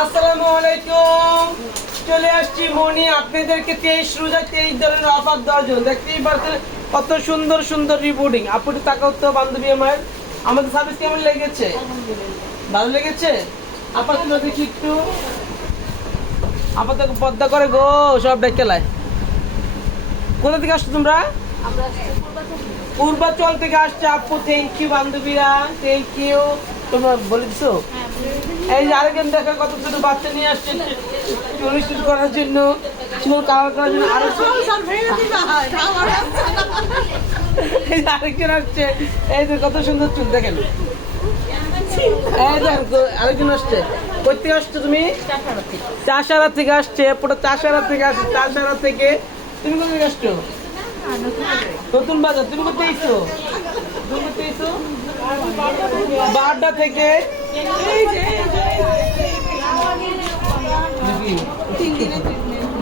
আসসালামু আলাইকুম। চলে আসছি মনি আপনাদেরকে 23 রোজা 23 ধরনের অফার দেওয়ার জন্য। দেখতেই পাচ্ছেন কত সুন্দর সুন্দর রিপোর্টিং। আপনি তাকাও তো বান্ধবী আমার, আমাদের সার্ভিস কেমন লেগেছে? ভালো লেগেছে? আপাতত দেখি একটু, আপাতত পদ্মা করে গো সব ডেকেলায়। কোথা থেকে আসছো তোমরা? পূর্বাচল থেকে আসছে আপু। থ্যাংক ইউ বান্ধবীরা, থ্যাংক ইউ। তোমরা বলে দিছো? এই যে আরেকজন দেখা কত ছোট বাচ্চা নিয়ে আসছে অনুষ্ঠান করার জন্য, চুল কালার করার জন্য। আরেকজন আসছে, এই যে কত সুন্দর চুল দেখেন। এই দেখো আরেকজন আসছে। কই থেকে আসছো তুমি? চাষারা থেকে আসছে, পুরো চাষারা থেকে আসছে। চাষারা থেকে তুমি কোথা থেকে আসছো? নতুন বাজার। তুমি কোথায় এসছো? তুমি কোথায় এসছো? বাড্ডা থেকে।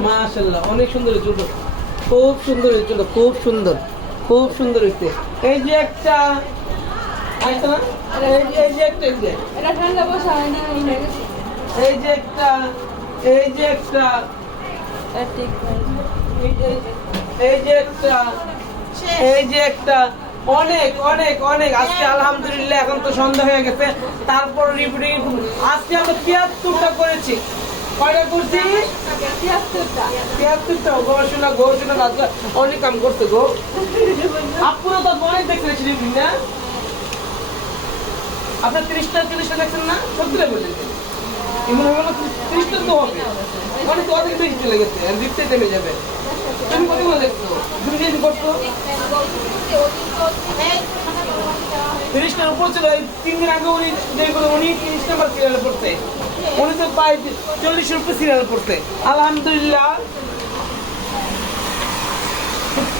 মাশাআল্লাহ, অনেক সুন্দর হয়েছে, খুব সুন্দর হয়েছে, খুব সুন্দর, খুব সুন্দর হয়েছে। এই যে একটা এই যে একটা এই যে একটা এই যে একটা এই যে একটা অনেক অনেক অনেক। আজকে আলহামদুলিল্লাহ এখন তো সন্ধ্যা হয়ে গেছে, তারপর রিপিটিং। আজকে আমরা ৭৩টা করেছি। কয়টা করছি? ৭৩টা। গবেষণা রাজা অনেক কাম করছে গো। আপনারা তো অনেক দেখছেন রিপিটিং না? আপনার 30টা 40টা দেখছেন না? সত্যি বলছেন এমন হবে না? 30টা তো হবে, অনেক তো অনেক বেশি চলে গেছে, রিপতে থেমে যাবে। তুমি কতগুলো দেখছো? তুমি যদি করছো 30টার উপর ছিল। 3 দিন আগে উনি দেখলো, উনি 30 নাম্বার সিরিয়ালে পড়ছে। উনি তো প্রায় 40-এর উপর সিরিয়ালে পড়ছে। আলহামদুলিল্লাহ।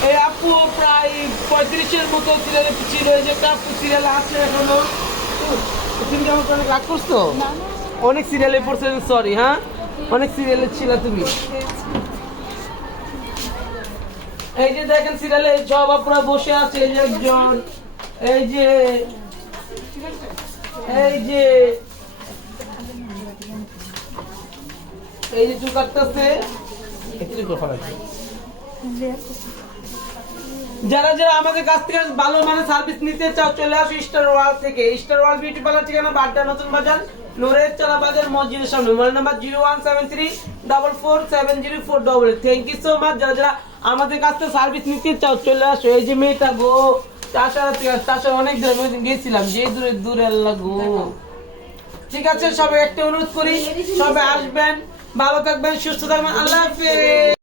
এই আপু প্রায় 35-এর মতো সিরিয়ালে ছিল। এই যে আপু সিরিয়ালে আছে এখনো। তুমি কেমন অনেক রাগ করছো? অনেক সিরিয়ালে পড়ছে, সরি। হ্যাঁ, অনেক সিরিয়ালে ছিল তুমি। এই যে দেখেন সিরিয়ালে সব আপনারা বসে আছে। এই যে একজন, এই যে এই যে এই যে চুল কাটতেছে। যারা যারা আমাদের কাছ থেকে ভালো মানে সার্ভিস নিতে চাও, চলে আসো স্টার ওয়ার্ল্ড থেকে। স্টার ওয়ার্ল্ড বিউটি পার্লার ঠিকানা বাড্ডা নতুন বাজার, নোরের চালা বাজার, মসজিদের সামনে। Mobile number 01734470488। Thank you so much. যারা যারা আমাদের কাছ থেকে সার্ভিস নিতে চাও, চলে আসো। এই যে মেয়েটা গো চাষারা থেকে, চাষার অনেক দূরে, ওই দিন গেছিলাম, যে দূরে দূরে আল্লাহ গো। ঠিক আছে, সবাই একটা অনুরোধ করি, সবাই আসবেন, ভালো থাকবেন, সুস্থ থাকবেন। আল্লাহ হাফেজ।